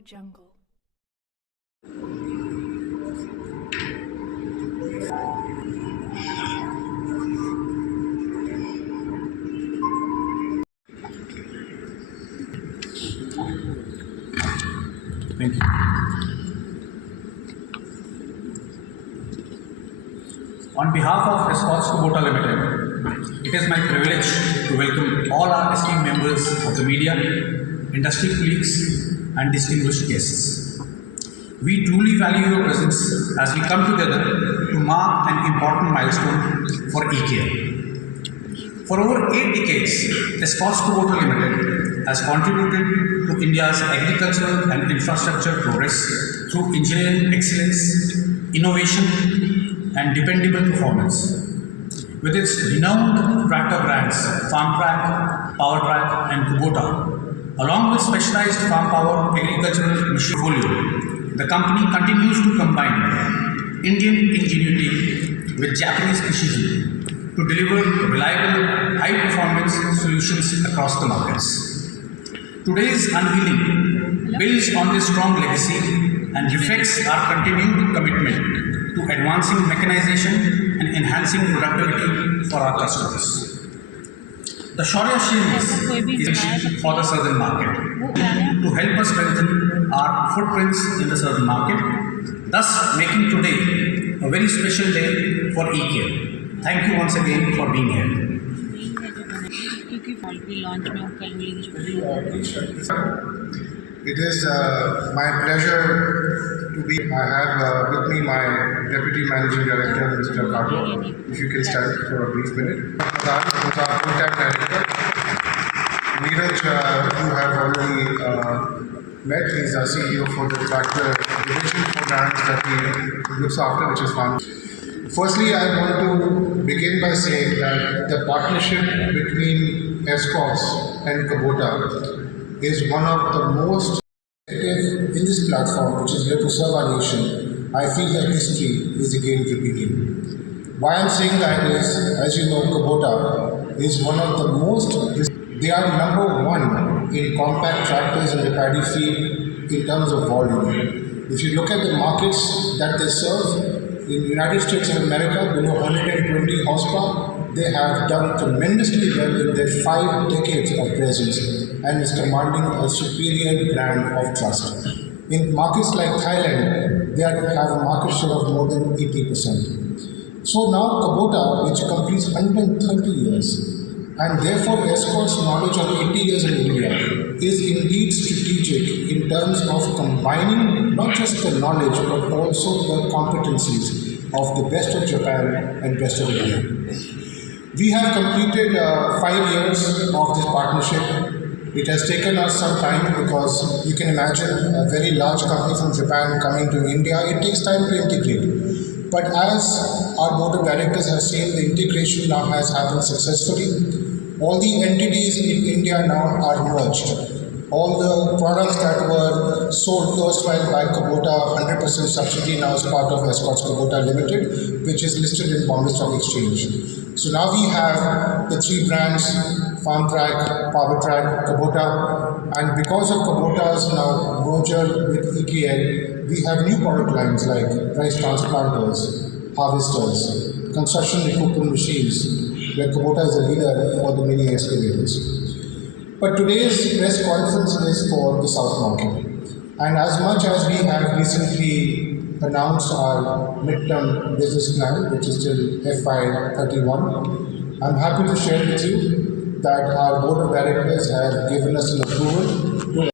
Jungle. Thank you. On behalf of Escorts Kubota Limited, it is my privilege to welcome all our esteemed members of the media, industry colleagues, and distinguished guests. We truly value your presence as we come together to mark an important milestone for eCare. For over 8 decades, Escorts Kubota Limited has contributed to India's agricultural and infrastructure progress through engineering excellence, innovation, and dependable performance. With its renowned tractor brands FarmTrack, PowerTrack, and Kubota, along with specialized farm power agricultural machine portfolio, the company continues to combine Indian ingenuity with Japanese precision to deliver reliable, high-performance solutions across the markets. Today's unveiling builds on this strong legacy and reflects our continued commitment to advancing mechanization and enhancing productivity for our customers. The Shaurya series is for the southern market to help us strengthen our footprints in the southern market, thus making today a very special day for eCare. Thank you once again for being here. It is my pleasure to be. I have with me my Deputy Managing Director, Mr. Kato. If you can stand for a brief minute. Pradhan, who's our full-time director. Neeraj, you have already met. He's our CEO for the tractor division for brands that he looks after, which is Farm. Firstly, I want to begin by saying that the partnership between Escorts and Kubota is one of the most effective in this platform, which is here to serve our nation. I feel that history is again repeating. Why I'm saying that is, as you know, Kubota is one of the most, they are number one in compact tractors in the paddy field in terms of volume. If you look at the markets that they serve, in the United States of America, below 120 horsepower, they have done tremendously well in their 5 decades of presence and is commanding a superior brand of trust. In markets like Thailand, they have a market share of more than 80%. So now Kubota, which completes 130 years, and therefore Escorts' knowledge of 80 years in India is indeed strategic in terms of combining not just the knowledge but also the competencies of the best of Japan and best of India. We have completed 5 years of this partnership. It has taken us some time because you can imagine a very large company from Japan coming to India. It takes time to integrate. But as our board of directors have seen, the integration now has happened successfully. All the entities in India now are merged. All the products that were sold erstwhile by Kubota, 100% subsidy, now is part of Escorts Kubota Limited, which is listed in Bombay Stock Exchange. So now we have the 3 brands, FarmTrack, PowerTrack, Kubota, and because of Kubota's now merger with eCare, we have new product lines like rice transplanters, harvesters, construction equipment machines, where Kubota is a leader for the mini excavators. But today's press conference is for the South market. And as much as we have recently announced our midterm business plan, which is till FY31, I'm happy to share with you that our board of directors have given us an approval to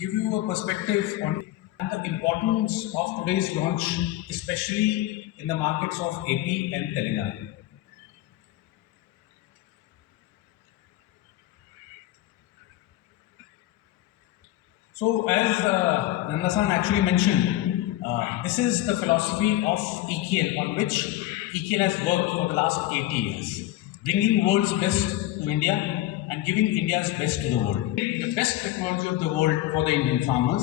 Give you a perspective on the importance of today's launch, especially in the markets of AP and Telangana. So as Nandasan actually mentioned, this is the philosophy of eCare on which eCare has worked for the last 80 years, bringing world's best to India and giving India's best to the world. The best technology of the world for the Indian farmers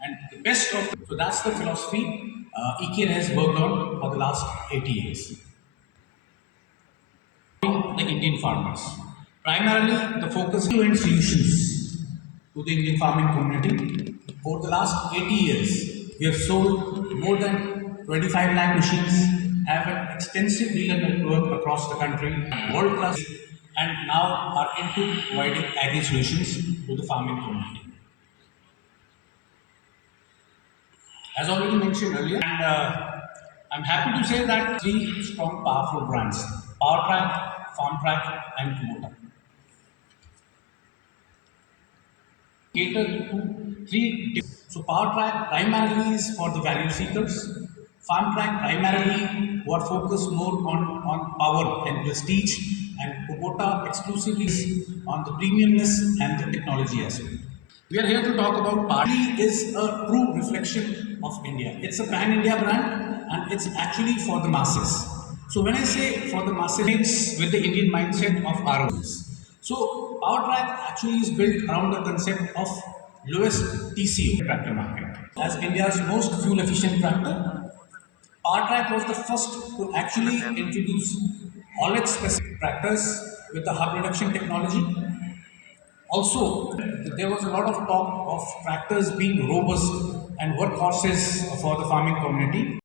and the best of, so that's the philosophy eCare has worked on for the last 80 years. The Indian farmers. Primarily, the focus is end solutions to the Indian farming community. Over the last 80 years, we have sold more than 25 lakh machines, have an extensive dealer network across the country, world class, and now are into providing agri solutions to the farming community. As already mentioned earlier, and I'm happy to say that three strong, powerful brands: PowerTrack, FarmTrack, and Kubota cater to so PowerTrack primarily is for the value seekers. FarmTrack primarily who are focused more on power and prestige, and Kubota exclusively is on the premiumness and the technology aspect. We are here to talk about Parley is a true reflection of India. It's a pan-India brand and it's actually for the masses. So when I say for the masses, it's with the Indian mindset of ROs. So PowerTrack actually is built around the concept of lowest TCO tractor market. As India's most fuel efficient tractor, PowerTrack was the first to actually introduce haulage specific tractors with the hub reduction technology. Also, there was a lot of talk of tractors being robust and workhorses for the farming community.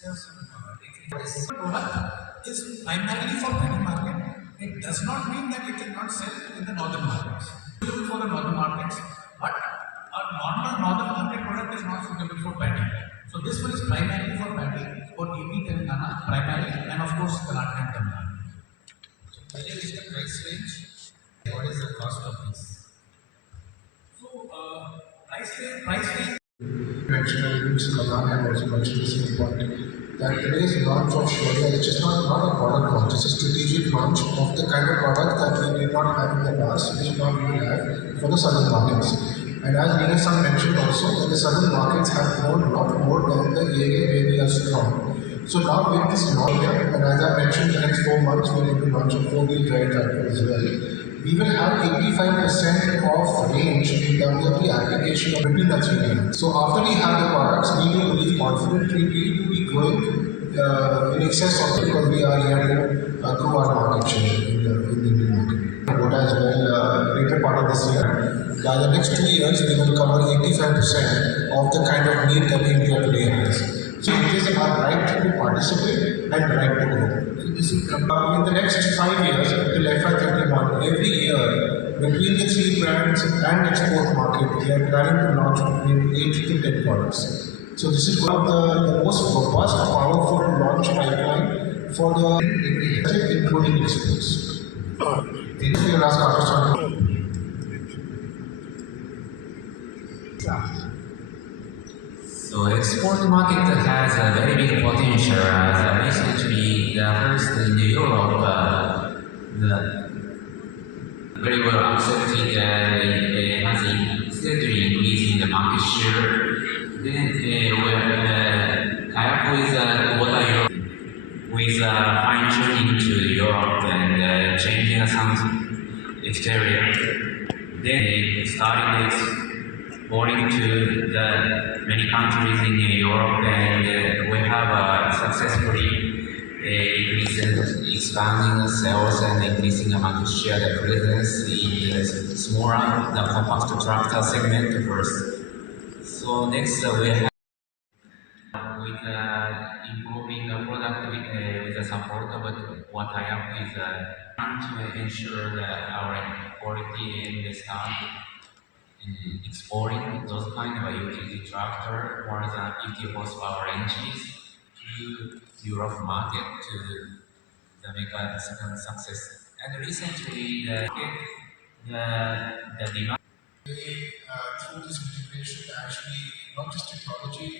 This product is primarily for paddy market. It does not mean that it cannot sell in the northern markets. Suitable for the northern markets, but a normal northern market product is not suitable for paddy. So this one is primarily for paddy, for AP Telangana primarily, and of course Karnataka and Tamil Nadu. So where is the price range? What is the cost of this? So price range. Mentioned, and Mr. Kalan had also mentioned the same point, that today's launch of Shorya is just not a product launch, it's a strategic launch of the kind of product that we did not have in the past, which now we will have for the southern markets. And as Nina-san mentioned also, that the southern markets have grown a lot more than the area where we are strong. So now with this launch here, and as I mentioned, the next 4 months we will be launching 4-wheel drive tractor as well. We will have 85% of range in terms of the application of between the 3 years. So after we have the products, we will believe confidently to be growing in excess of it, because we are here to grow our market share in the Indian market. What as well, later part of this year, by the next 2 years, we will cover 85% of the kind of need that India today has. So it is our right to participate and right to grow. So this is in the next 5 years till FY31, every year between the 3 brands and export market, we are planning to launch between 8 to 10 products. So this is one of the most robust, powerful launch pipeline for the including exports. In the last quarter, So export market has a very big potential. As recently, the first in Europe, the very well accepted has steadily increasing the market share. Then Kayako is water Europe with fine tuning to Europe and changing some exterior. Then they started exporting to the many countries in Europe, and we have successfully expanding sales and increasing the market share, the presence in the smaller, the compact tractor segment first. So next we have with improving the product with the support of what I have is to ensure that our quality and the start exporting those kind of a utility tractor more than 50 horsepower engines to Europe market to make a second success. And recently the demand through this integration, actually not just technology